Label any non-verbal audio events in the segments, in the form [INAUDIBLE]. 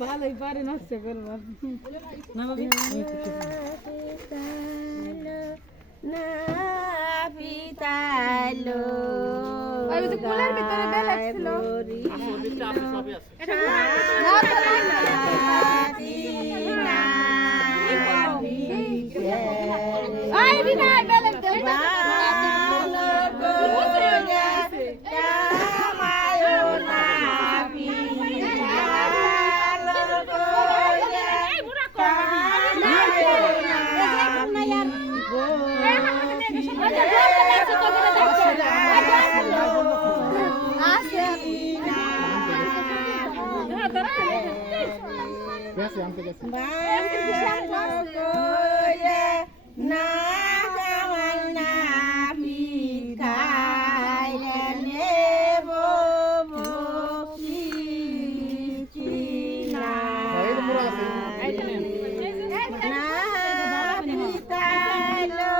ভালোই পারে নষ্ট করবার নাফিতালো ওই যে কুলের ভিতরে বেলেট ছিল এই বিনাই বেলেট দে গেছে আনতে গেছে। না তো পুরো আছে। কাছে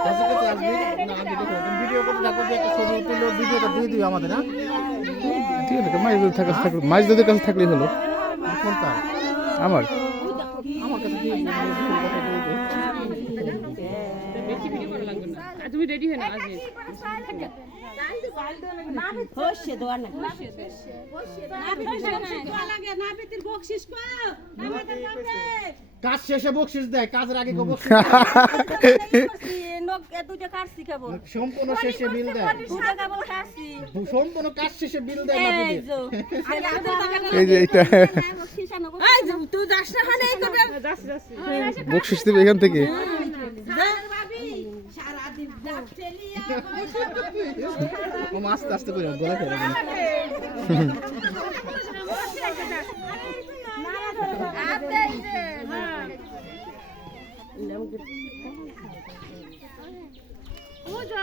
কাছে আসবি না আমি দেখো ভিডিও করতে থাকো একটা ছবি তুলো ভিডিওটা দিয়ে দিও আমাদের হ্যাঁ? ঠিক আছে মাছ যদি থাকা থাকলে মাছ যদি কাছে থাকলেই হলো। কোনটা? আমার? আমার কাছে দিয়ে দিও ভিডিও কথা দিয়ে দিও। তুমি রেডি হয়ে না আজ হচ্ছে দোয়া না। কাজ শেষে বকশিস দেয় কাজের আগে [LAUGHS] কাটছি কেবল সম্পূর্ণ শেষে বিল দেয়। দুটো কেবল কাটছি সম্পূর্ণ কাজ শেষে বিল দেয় না এই যে এই যে এইটা এই যে তুই যাস না হানে এই কথা যাচ্ছি যাচ্ছি। বকশিস দেবে এখান থেকে। ও আস্তে আস্তে করে গলা ফেলে দেবে ও যা